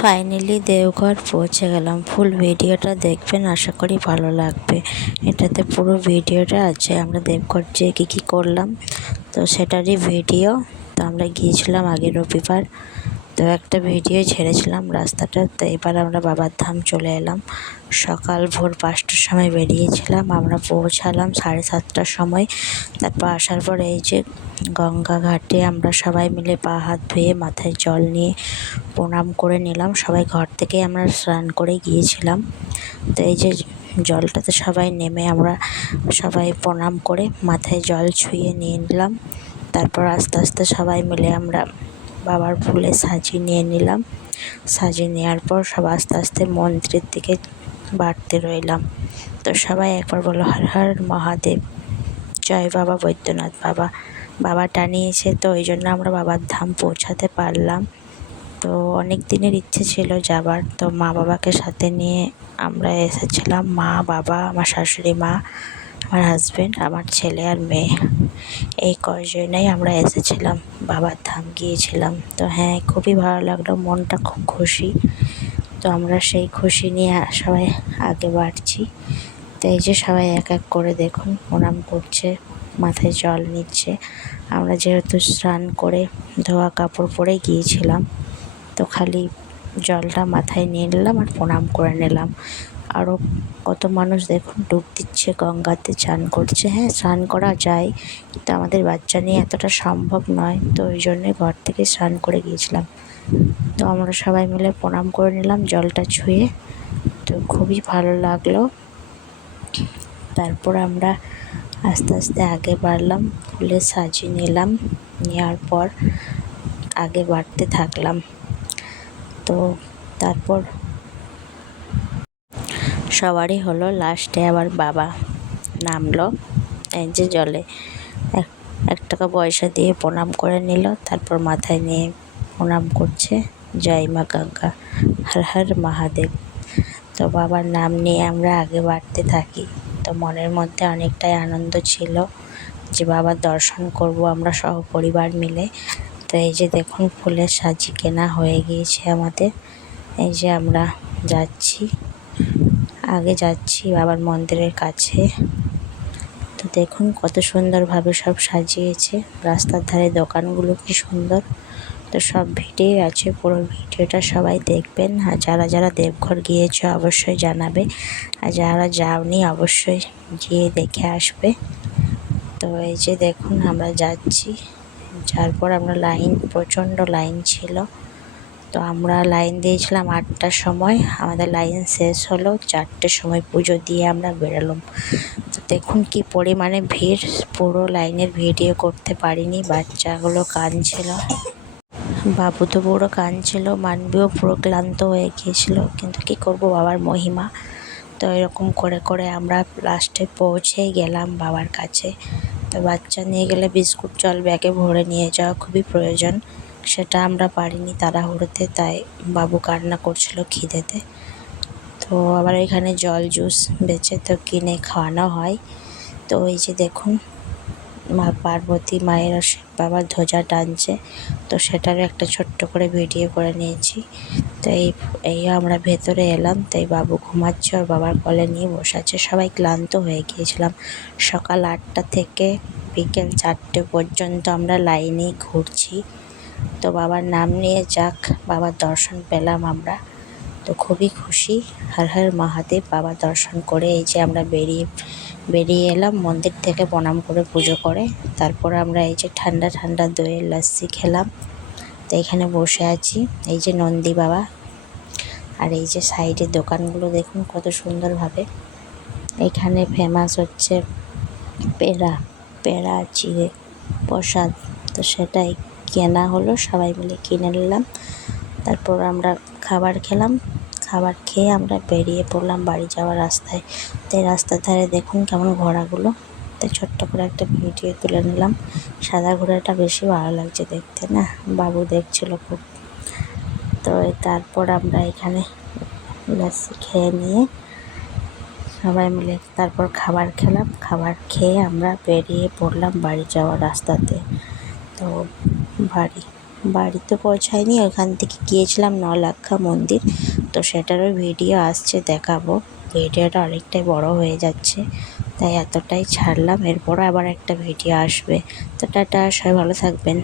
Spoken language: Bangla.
ফাইনালি দেওঘর পৌঁছে গেলাম। ফুল ভিডিওটা দেখবেন, আশা করি ভালো লাগবে। এটাতে পুরো ভিডিওটা আছে আমরা দেবঘর যেয়ে কী করলাম, তো সেটারই ভিডিও। তো আমরা গিয়েছিলাম আগের রবিবার, তো একটা ভিডিও ছেড়েছিলাম রাস্তাটা। তো এবার আমরা বাবার ধাম চলে এলাম। সকাল ভোর 5টার সময় বেরিয়েছিলাম, আমরা পৌঁছালাম 7:30টার সময়। তারপর আসার পর এই যে গঙ্গা ঘাটে আমরা সবাই মিলে পা হাত ধুয়ে মাথায় জল নিয়ে প্রণাম করে নিলাম। সবাই ঘর থেকে আমরা স্নান করে গিয়েছিলাম। তো এই যে জলটাতে সবাই নেমে আমরা সবাই প্রণাম করে মাথায় জল ছুঁয়ে নিয়ে নিলাম। তারপর আস্তে আস্তে সবাই মিলে আমরা বাবার ফুলে সাজিয়ে নিয়ে নিলাম। সাজিয়ে নেওয়ার পর সব আস্তে আস্তে মন্দিরের দিকে বাড়তে রইলাম। তো সবাই একবার বলো হর হর মহাদেব, জয় বাবা বৈদ্যনাথ বাবা। বাবা টানিয়েছে, তো ওই জন্য আমরা বাবার ধাম পৌঁছাতে পারলাম। তো অনেক দিনের ইচ্ছে ছিল যাবার, তো মা বাবাকে সাথে নিয়ে আমরা এসেছিলাম। মা, বাবা, আমার শাশুড়ি মা, আমার হাজব্যান্ড, আমার ছেলে আর মেয়ে, এই কয়জনেই আমরা এসেছিলাম, বাবার ধাম গিয়েছিলাম। তো হ্যাঁ, খুবই ভালো লাগলো, মনটা খুব খুশি। তো আমরা সেই খুশি নিয়ে সবাই আগে বাড়ছি। তো এই যে সবাই এক এক করে দেখুন প্রণাম করছে, মাথায় জল নিচ্ছে। আমরা যেহেতু স্নান করে ধোয়া কাপড় পরে গিয়েছিলাম, তো খালি জলটা মাথায় নিয়ে নিলাম আর প্রণাম করে নিলাম। আরও কত মানুষ দেখুন ডুব দিচ্ছে, গঙ্গাতে স্নান করছে। হ্যাঁ, স্নান করা যায়, কিন্তু আমাদের বাচ্চা নিয়ে এতটা সম্ভব নয়, তো ওই জন্যই ঘর থেকে স্নান করে গিয়েছিলাম। তো আমরা সবাই মিলে প্রণাম করে নিলাম জলটা ছুঁয়ে। তো খুবই ভালো লাগলো। তারপর আমরা আস্তে আস্তে আগে বাড়লাম, ফুলে সাজিয়ে নিলাম। নেওয়ার পর আগে বাড়তে থাকলাম। তো তারপর সবারই হলো, লাস্টে আবার বাবা নামলো এই যে জলে, 1 টাকা পয়সা দিয়ে প্রণাম করে নিল। তারপর মাথায় নিয়ে প্রণাম করছে, জয় মা গঙ্গা, হর হর মহাদেব। তো বাবার নাম নিয়ে আমরা আগে বাড়তে থাকি। তো মনের মধ্যে অনেকটাই আনন্দ ছিল যে বাবার দর্শন করব আমরা সহপরিবার মিলে। তো এই যে দেখুন ফুলের সাজি কেনা হয়ে গিয়েছে আমাদের। এই যে আমরা আগে যাচ্ছি বাবার মন্দিরের কাছে। তো দেখুন কত সুন্দরভাবে সব সাজিয়েছে, রাস্তার ধারে দোকানগুলো কি সুন্দর। তো সব ভিডিও আছে, পুরো ভিডিওটা সবাই দেখবেন। আর যারা যারা দেবঘর গিয়েছে অবশ্যই জানাবে, আর যারা যাওনি অবশ্যই গিয়ে দেখে আসবে। তো এই যে দেখুন আমরা যাচ্ছি, যারপর আমরা প্রচণ্ড লাইন ছিল। তো আমরা লাইন দিয়েছিলাম 8টার সময়, আমাদের লাইন শেষ হলো 4টের সময়। পুজো দিয়ে আমরা বেরোলাম। তো দেখুন কি পরিমাণে ভিড়, পুরো লাইনের ভিডিও করতে পারিনি, বাচ্চাগুলো কাঁদছিল, বাবু তো পুরো কাঁদছিল, মানবিও পুরো ক্লান্ত হয়ে গিয়েছিল, কিন্তু কী করব, বাবার মহিমা। তো এরকম করে করে আমরা লাস্টে পৌঁছেই গেলাম বাবার কাছে। তো বাচ্চা নিয়ে গেলে বিস্কুট জল ব্যাগে ভরে নিয়ে যাওয়া খুবই প্রয়োজন, সেটা আমরা পারিনি তাড়াহুড়োতে, তাই বাবু কান্না করছিল খিদেতে। তো আবার এখানে জল জুস বেচে, তো কিনে খাওয়ানো হয়। তো এই যে দেখুন মা পার্বতী মায়ের বাবার ধ্বজা টানছে, তো সেটারও একটা ছোট্ট করে ভিডিও করে নিয়েছি। তো এই আমরা ভেতরে এলাম, তাই বাবু ঘুমাচ্ছে, ওর বাবার কোলে নিয়ে বসে আছে। সবাই ক্লান্ত হয়ে গিয়েছিলাম, সকাল 8টা থেকে বিকেল 4টে পর্যন্ত আমরা লাইনেই ঘুরছি। তো বাবার নাম নিয়ে যাক বাবার দর্শন পেলাম আমরা, তো খুবই খুশি। হর হর মহাদেব। বাবার দর্শন করে এই যে আমরা বেরিয়ে এলাম মন্দির থেকে প্রণাম করে পুজো করে। তারপর আমরা এই যে ঠান্ডা ঠান্ডা দইয়ের লস্যি খেলাম। তো এখানে বসে আছি, এই যে নন্দী বাবা, আর এই যে সাইডের দোকানগুলো দেখুন কত সুন্দরভাবে। এখানে ফেমাস হচ্ছে পেড়া চিড়ে প্রসাদ, তো সেটাই কেনা হলো, সবাই মিলে কিনে নিলাম। তারপর আমরা খাবার খেলাম, খাবার খেয়ে আমরা বেরিয়ে পড়লাম বাড়ি যাওয়ার রাস্তায়। তাই রাস্তার ধারে দেখুন কেমন ঘোড়াগুলো, তাই ছোট্ট করে একটা ভিডিও তুলে নিলাম। সাদা ঘোড়াটা বেশি ভালো লাগছে দেখতে, না, বাবু দেখছিল খুব। তো তারপর আমরা এখানে লস্যি খেয়ে নিয়ে সবাই মিলে তারপর খাবার খেলাম। খাবার খেয়ে আমরা বেরিয়ে পড়লাম বাড়ি যাওয়ার রাস্তাতে। তো বাড়িতে পৌঁছায়নি, ওখান থেকে গিয়েছিলাম নলাক্ষা মন্দির। তো সেটারও ভিডিও আসছে, দেখাবো। ভিডিওটা অনেকটাই বড় হয়ে যাচ্ছে, তাই এতটাই ছাড়লাম। এরপরও আবার একটা ভিডিও আসবে। তো টাটা, সবাই ভালো থাকবেন।